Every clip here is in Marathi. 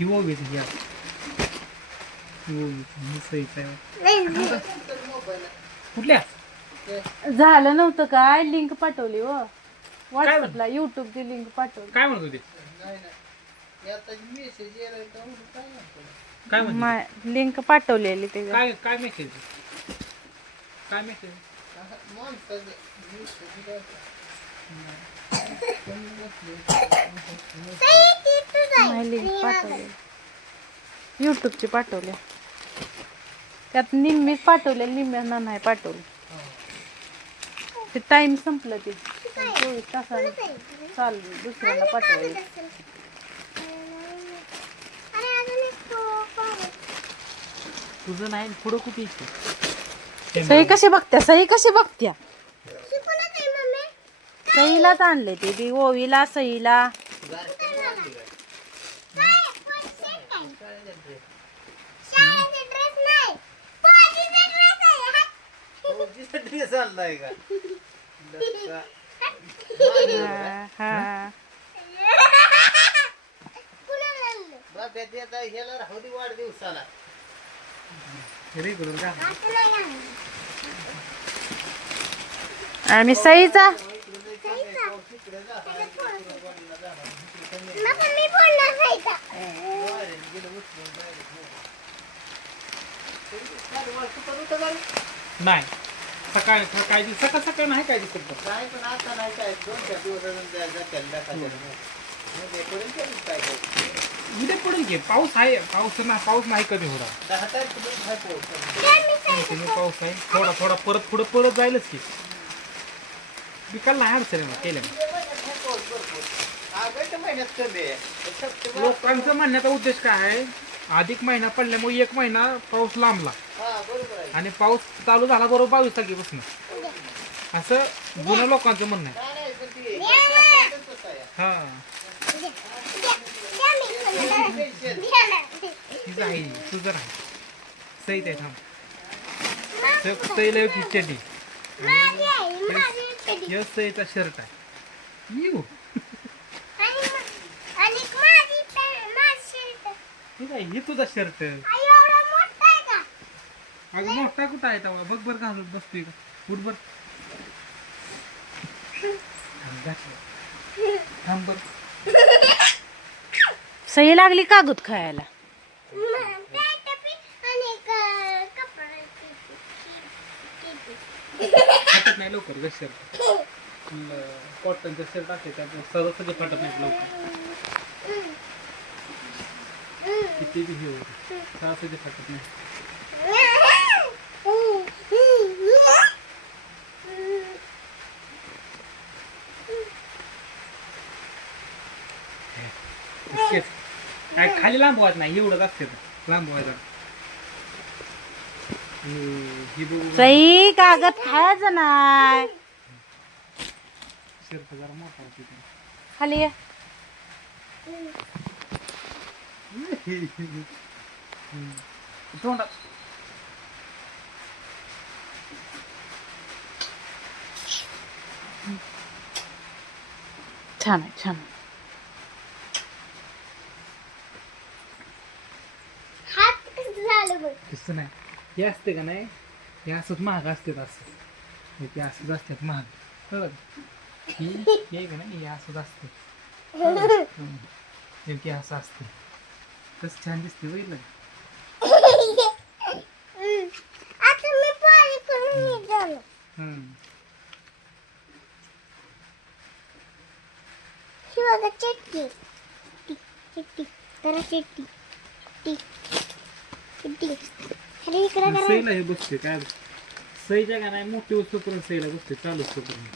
ही ओवीच घ्या कुठल्या झालं नव्हतं काय लिंक पाठवली व व्हॉट्सअपला युट्यूबची लिंक पाठवली. काय म्हणत होते काय म्हणते लिंक पाठवलेली ते काय काय मेसेज काय मेसेज लिंक पाठवली युट्यूबची पाठवल्या त्यात निम्मीच पाठवले निम्म्यांना नाही पाठवली. ते टाइम संपलं ते 24 तासांनी चालू दुसऱ्याला पाठवले. तुझं नाही पुढं कुठे इथे सही कशी बघत्या सही कशी बघत्या सहीलाच आणले ते बी ओवीला सहीला. हा वाढदिवसाला आणि सईचा नाही सकाळी सकाळी सकाळ सकाळ नाही काय दिसत नाही पण आता नाही काय 2-4 दिवस उद्या पडेल की पाऊस आहे पाऊस नाही कधी होणार 10 तारखेला पाऊस आहे थोडा थोडा परत पुढे परत जाईलच की विकायला नाही अडचण केल्या महिन्यात कमी आहे. लोकांचं म्हणण्याचा उद्देश काय आहे अधिक महिना पडल्यामुळे 1 महिना पाऊस लांबला बरोबर आहे. आणि पाऊस चालू झाला बरोबर 22 तारखेपासून असं जुन्या लोकांचं म्हणणं आहे. नाही, पण ती तसं आहे. हा तिचं आहे तुझं आहे सई ते थांब सईला की चटी यस सईचा शर्ट आहे यू ठीक आहे हे तुझा शर्ट अगं मोठा कुठं आहे तेव्हा बघ बर घालून बसतोय का उठ बर थांब बर सही लागली कागद खायला. फाटत नाही लवकर ग शर्ट कॉटनचं शर्ट असते त्यात सगळं सगळं फाटत नाही लवकर किती बी हे होते सगळं फाटत नाही. इतकेच. काय खाली लांबवायचं नाही एवढंच असते लांबवायचं ही बघू सही कागद खायचं नाही शर्ट जरा मोठा होती खाली ये. तोंडात छान आहे छान आहे. तसं नाही हे असते का नाही हे असंच महाग असते असं ते असंच असतात महाग कळत हे का नाही हे असंच असते हे असं असते कसं छान दिसते बघितलं सईला हे बसते काय सईच्या का नाही मोठी वस्तू करून सईला बसते चालू करून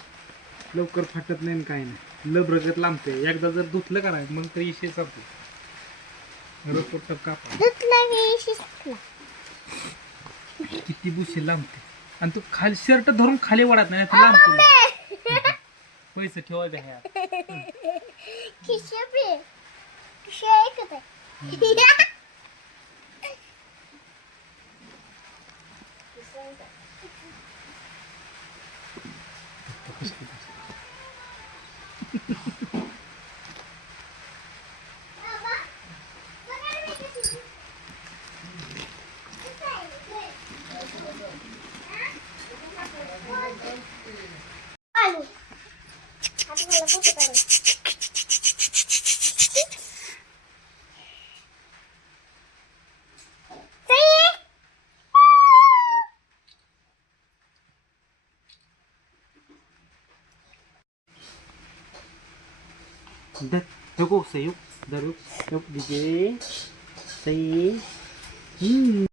लवकर फाटत नाही काय नाही लबरगत लांबते एकदा जर धुतलं का नाही मग तर इशे चालतो रोज कापा किती बुशी लांबते आणि तू खाली शर्ट धरून खाली वाढत नाही तर लांबतो पैसे ठेवायचे नको सई दरू DJ सई